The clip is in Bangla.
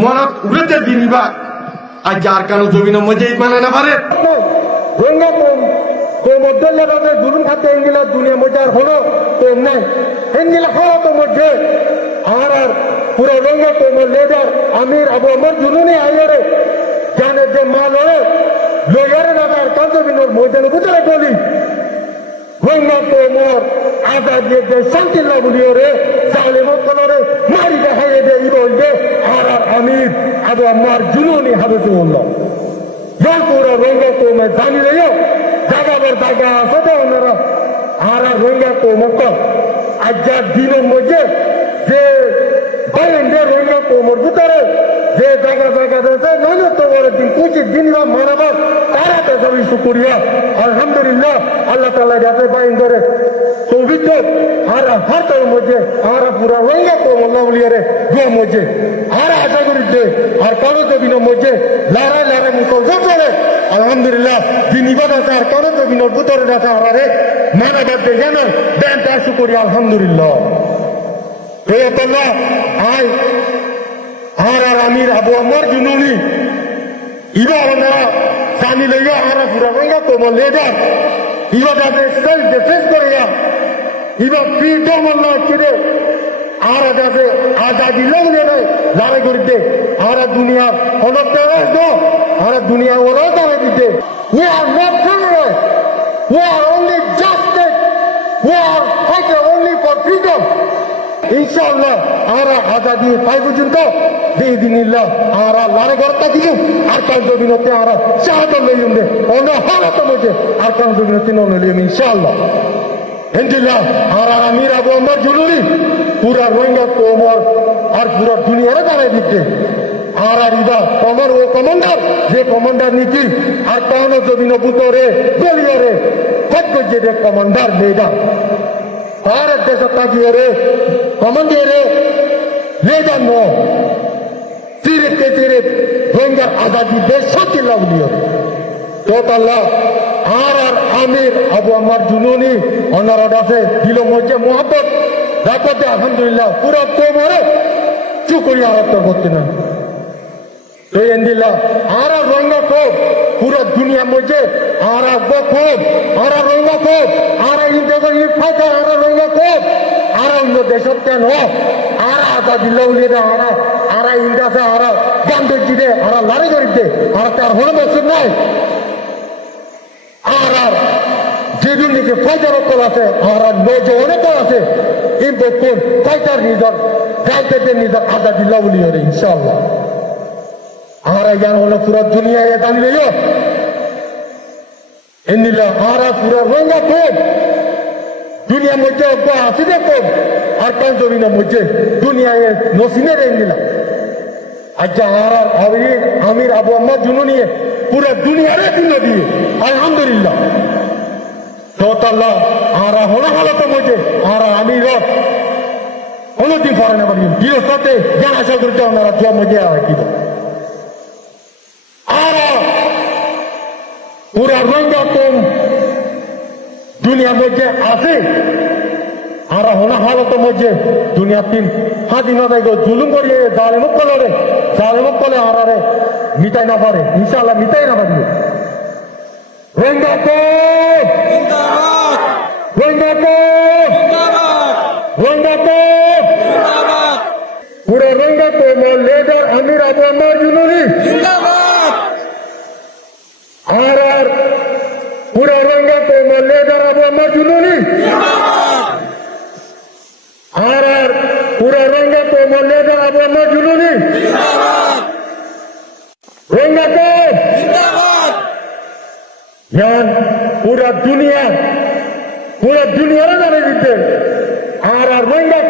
মনত উড়েতে দিনিবা আর যার কারণ জমিন মজে মানে না পারে রোহিঙ্গা মধ্যে দুলুন খাতে এনগিলা দুনিয়া মজার হলো তো নাই এনগিলা হলো তো মধ্যে আর পুরো রোহিঙ্গা লেডার আমির আবু আমার জুনুনি আইয়ারে জানে যে মাল লয়ারে নাগার কান্ত বিনোর ময়দানে বুঝারে বলি রোহিঙ্গা মোর আজাদ যে শান্তি লাগুলিও রে জালেমত কলরে মারি দেখাইয়ে দে ইবল দে আর আমির আবু আমার জুনুনি হাবিবুল্লাহ জল পুরো রোহিঙ্গা জানি রেও জায়গাবার জায়গা আছে তো ওনারা আর রোহিঙ্গা মক্কল আজাদ দিনের মধ্যে যে বাইরে রোহিঙ্গা মোর ভিতরে যে জায়গা আছে নয় তোমার দিন 25 দিন বা মানাবার তারা তো সবই শুকরিয়া আলহামদুলিল্লাহ আল্লাহ তাআলা যাতে বাইন ধরে সৌভিত আর হাতের মধ্যে আর পুরা রোহিঙ্গা মোল্লাউলিয়ারে গো মধ্যে আর আশা করি যে আর কারো জমিনের মধ্যে লড়াই মুসলমান করে আলহামদুলিল্লাহ দিন ইবাদত আর কারো জমিনের ভিতরে আছে আরে মানাবার যে জানো ব্যাংক শুকরিয়া আলহামদুলিল্লাহ আয় আর আমির আবু আমার জুনুনি ইবার ওনারা জানি লইয়া আর পুরা রোহিঙ্গা লেডার ইবার তাদের সেলফ ডিফেন্স করিয়া ইবার ফ্রিডম আল্লাহ কিরে আর যাতে আজাদি লাগলে নয় লড়াই করিতে আর দুনিয়ার অনেক আর দুনিয়া ওরাও দাঁড়াই দিতে we are not criminals we are only justice we are fighting only for freedom ইনশাআল্লাহ আমরা আজাদি পাই পর্যন্ত বেদিনিল্লাহ আমরা লড়াই করতে দিব আর কাল জমিনতে আমরা শাহাদত লইম দে অন্য হালত মধ্যে আর কাল জমিনতে নন লইম ইনশাআল্লাহ ইনশাআল্লাহ আর আমির আবু আমার জরুরি পুরা রোহিঙ্গা কোমর আর পুরা দুনিয়ারে দাঁড়াই দিতে আর ইবা কমর ও কমান্ডার যে কমান্ডার নীতি আর কাউন জমিন বুতরে গলিয়ারে কত যে কমান্ডার লেডার भारत देश रे कमंदिरे ले जानो सिरे के सिरे रोहिंग्या आजादी देश शांति लावलियो तो अल्लाह आर आमिर अबू अमर जुनूनी अनरदा से दिलो मजे मोहब्बत राखते अल्हम्दुलिल्लाह पूरा तो मारे शुक्रिया अदा करते ना तो इंदिल्ला आर रोहिंग्या को पूरा दुनिया मजे आर खूब आर रोहिंग्या को आर इंडिया ये फायदा आर रोहिंग्या को आर उन देशों के नो आर आजादी लावली रे आर इंडिया से आर गांधी जी रे आर लड़ाई करते आर तार होने मौसम नहीं आर जेडुनी के फायदा रखते लाते आर नौजवानों को लाते इन बच्चों फायदा निज़ाम जाते थे निज़ाम आजादी लावली रे इंशाअल्लाह आर यार वाला पूरा दुनिया ये जान लियो इन्दिला आरा पूरा रोहिंग्या को दुनिया मुझे को आसिदे को और कौन जमीन मुझे दुनिया ये नौसिने रहेंगिला अच्छा आरा आमिर अबू अम्मा जुनूनी है पूरा दुनिया रे दिन दिए अल्हम्दुलिल्लाह तो अल्लाह आरा होना हालत मुझे आरा आमिर होना दिन फरना बनी दियो सते जान आशा करते हो ना जो मुझे आया कि पूरा रोहिंग्या कौम दुनिया मध्य आसे आरा होना हालत मध्य दुनिया तीन हादिना गो जुलुम करिए जालिमत कले आरा रे मिटाई ना पारे इंशाल्लाह मिटाई ना पारे रोहिंग्या कौम जिंदाबाद रोहिंग्या कौम जिंदाबाद रोहिंग्या कौम जिंदाबाद पूरा रोहिंग्या कौम लीडर आमिर अबू अम्मा जुनूनी जिंदाबाद आर पूरा रोहिंग्या को लीडर अबू अम्मा जुनूनी आर पूरा रोहिंग्या को लीडर अबू अम्मा जुनूनी रोहिंग्या को यान पूरा दुनिया रे जाने दीते आर रोहिंग्या